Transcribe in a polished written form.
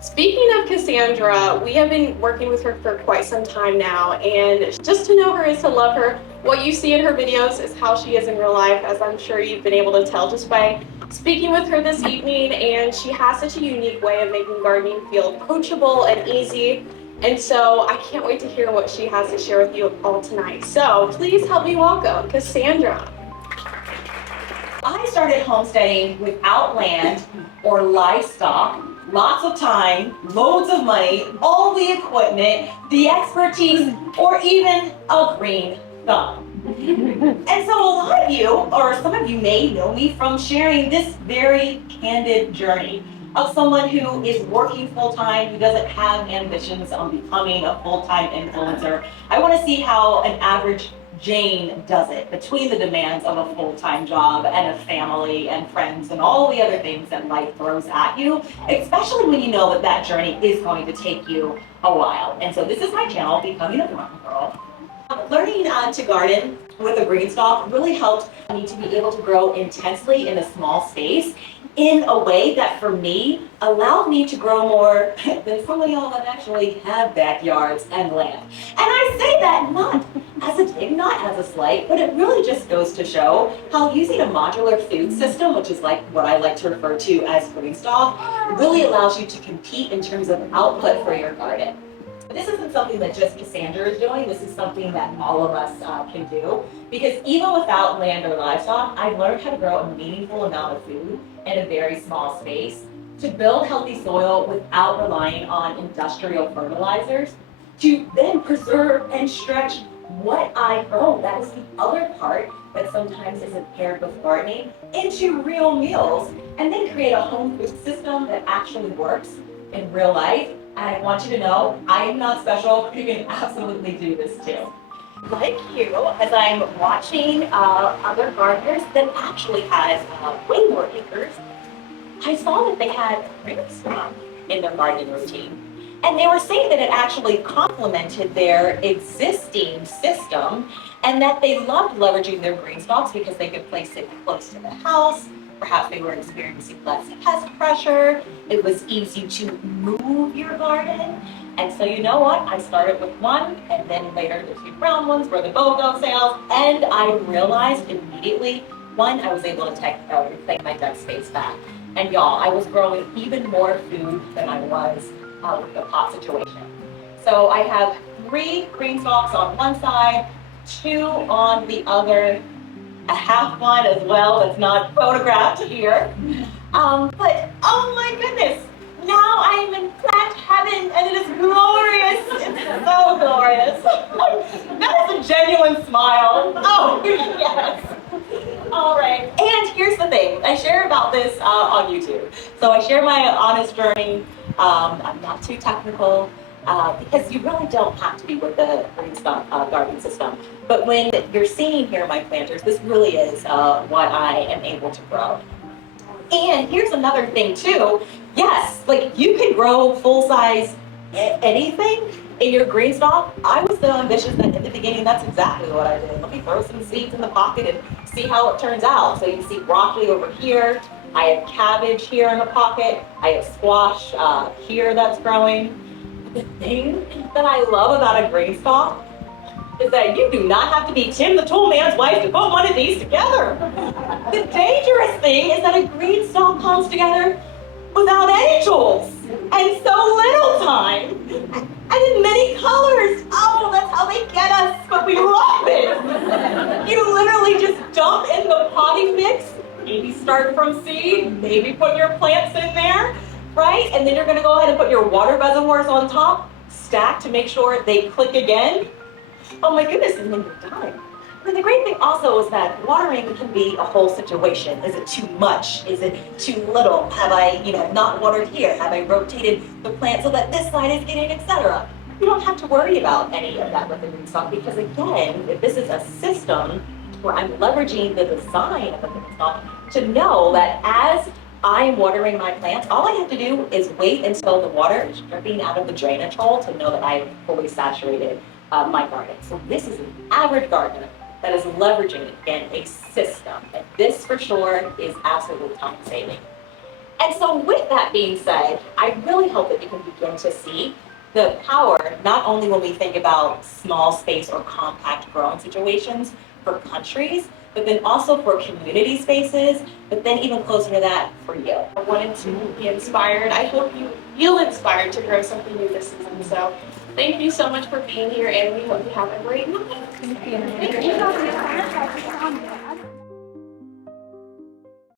Speaking of Cassandra, we have been working with her for quite some time now, and just to know her is to love her. What you see in her videos is how she is in real life, as I'm sure you've been able to tell just by speaking with her this evening, and she has such a unique way of making gardening feel approachable and easy. And so I can't wait to hear what she has to share with you all tonight. So please help me welcome Cassandra. I started homesteading without land or livestock, lots of time, loads of money, all the equipment, the expertise, or even a green thumb. And so a lot of you, or some of you may know me from sharing this very candid journey of someone who is working full-time, who doesn't have ambitions on becoming a full-time influencer. I want to see how an average Jane does it between the demands of a full-time job and a family and friends and all the other things that life throws at you, especially when you know that that journey is going to take you a while. And so this is my channel, Becoming a Farm Girl. Learning to garden with a GreenStalk really helped me to be able to grow intensely in a small space in a way that for me allowed me to grow more than some of y'all that actually have backyards and land. And I say that not as a dig, not as a slight, but it really just goes to show how using a modular food system, which is like what I like to refer to as GreenStalk, really allows you to compete in terms of output for your garden. This isn't something that just Cassandra is doing, this is something that all of us can do, because even without land or livestock, I've learned how to grow a meaningful amount of food in a very small space, to build healthy soil without relying on industrial fertilizers, to then preserve and stretch what I grow. That is the other part that sometimes isn't paired with gardening, into real meals, and then create a home food system that actually works in real life. And I want you to know, I am not special. You can absolutely do this too. Like you, as I'm watching other gardeners that actually has way more acres, I saw that they had GreenStalk in their gardening routine. And they were saying that it actually complemented their existing system and that they loved leveraging their GreenStalks because they could place it close to the house. Perhaps they were experiencing less pest pressure. It was easy to move your garden. And so you know what? I started with one, and then later the two brown ones were the BOGO sales. And I realized immediately, one, I was able to reclaim my deck space back. And y'all, I was growing even more food than I was with the pot situation. So I have 3 GreenStalks on one side, 2 on the other, a half one as well that's not photographed here. But oh my goodness, now I am in plant heaven and it is glorious. It's so glorious. That is a genuine smile. Oh yes. All right, and here's the thing. I share about this on YouTube. So I share my honest journey. I'm not too technical. Because you really don't have to be with the GreenStalk garden system. But when you're seeing here my planters, this really is what I am able to grow. And here's another thing too. Yes, like you can grow full-size anything in your GreenStalk. I was so ambitious that in the beginning, that's exactly what I did. Let me throw some seeds in the pocket and see how it turns out. So you can see broccoli over here. I have cabbage here in the pocket. I have squash here that's growing. The thing that I love about a GreenStalk is that you do not have to be Tim the Tool Man's wife to put one of these together. The dangerous thing is that a GreenStalk comes together without any tools and so little time and in many colors. Oh, that's how they get us, but we love it. You literally just dump in the potting mix, maybe start from seed, maybe put your plants in there. Right? And then you're going to go ahead and put your water reservoirs on top, stack to make sure they click again. Oh my goodness, and then you're done. And the great thing also is that watering can be a whole situation. Is it too much? Is it too little? Have I, not watered here? Have I rotated the plant so that this side is getting, etc.? You don't have to worry about any of that with the GreenStalk because again, if this is a system where I'm leveraging the design of the GreenStalk to know that as I'm watering my plants, all I have to do is wait until the water is dripping out of the drainage hole to know that I've fully saturated my garden. So this is an average gardener that is leveraging, again, a system. And this for sure is absolutely time saving. And so with that being said, I really hope that you can begin to see the power, not only when we think about small space or compact growing situations for countries, but then also for community spaces, but then even closer to that for you. I wanted to be inspired. I hope you feel inspired to grow something new this season. So thank you so much for being here, and we hope you have a great night. Thank you.